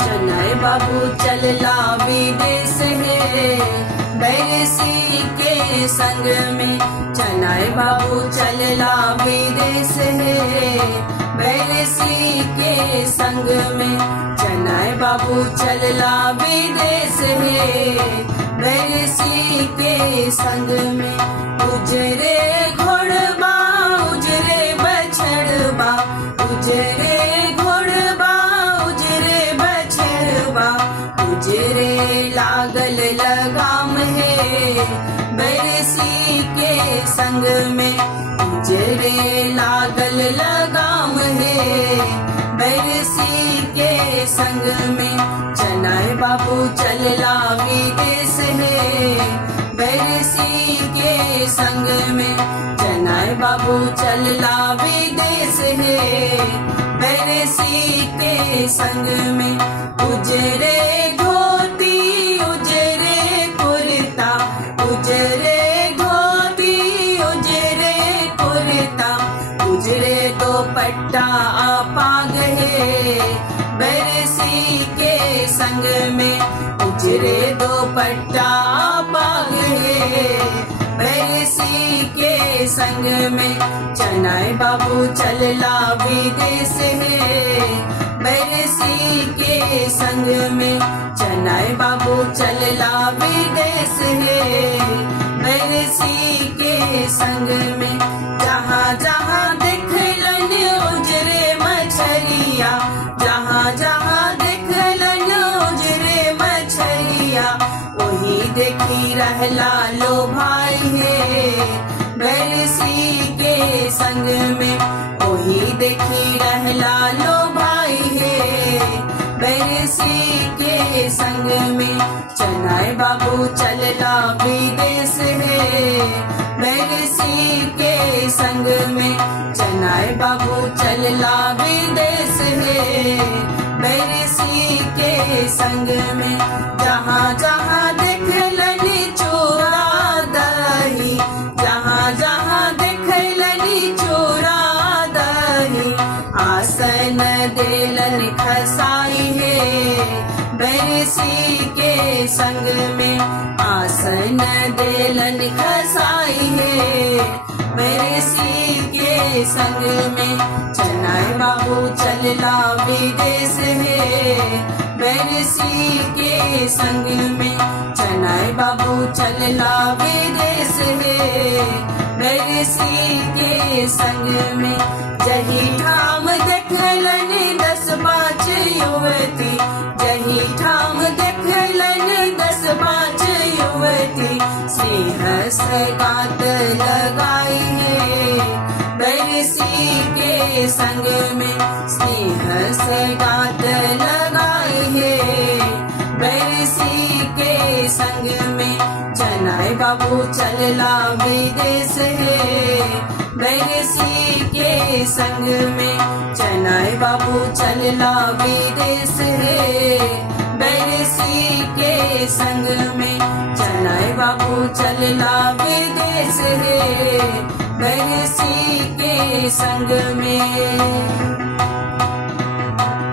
चनाय बाबू चलला विदेश है बैरसी के संग में। चनाय बाबू चलला विदेश है बैरसी के संग में। चनाय बाबू चलला विदेश है बैरसी के संग में। उजरे घोड़बा उजरे बछड़बा उजरे घोड़बा उजरे बछड़बा उजरे लागल लगाम है बैरसी के संग में। उजरे लागल लगाम है बैरसी के संग में। चनाय बाबू चलला विदेश है बैरसी के संग में। चनाय बाबू चलला विदेश है बैरसी के संग में। उजरे धोती उजरे कुर्ता उजरे धोती उजरे कुर्ता उजरे दुपट्टा पाग है बैरसी के संग में। उजरे दुपट्टा पाग है बैरसी के संग में। चनाय बाबू चलला विदेश है बैरसी के संग में। चनाय बाबू चलला विदेश है बैरसी के संग में। जहाँ जहाँ देखलन उजरे मछरिया जहाँ जहाँ देखलन उजरे मछरिया वही देखी रहला लो भाई है बैरसी के संग में। वही देखी रहला लो भाई है बैरसी के संग में। चनाय बाबू चलला विदेश है बैरसी के संग में। चनाय बाबू चलला विदेश है बैरसी के संग में। जहाँ जहाँ देखलन चूड़ा दही जहाँ जहाँ देखलन चूड़ा दही आसन देलन खसाई है बैरसी के संग में। आसन देलन खसाई है बैरसी के संग में। चनाय बाबू चलला विदेश है बैरसी के संग में। चनाय बाबू चलला विदेश है बैरसी के संग में। जही ठाम देखलन 10-5 युवती जही ठाम देखलन 10-5 युवती स्नेह सगात लगाई है बैरसी के संग में। स्नेह सगात लगाई है बैरसी के संग में। चनाय बाबू चलला विदेश है बैरसी के संग में। चनाय बाबू चलला विदेश है बैरसी के संग में। चनाय बाबू चलला विदेश है बैरसी के संग में।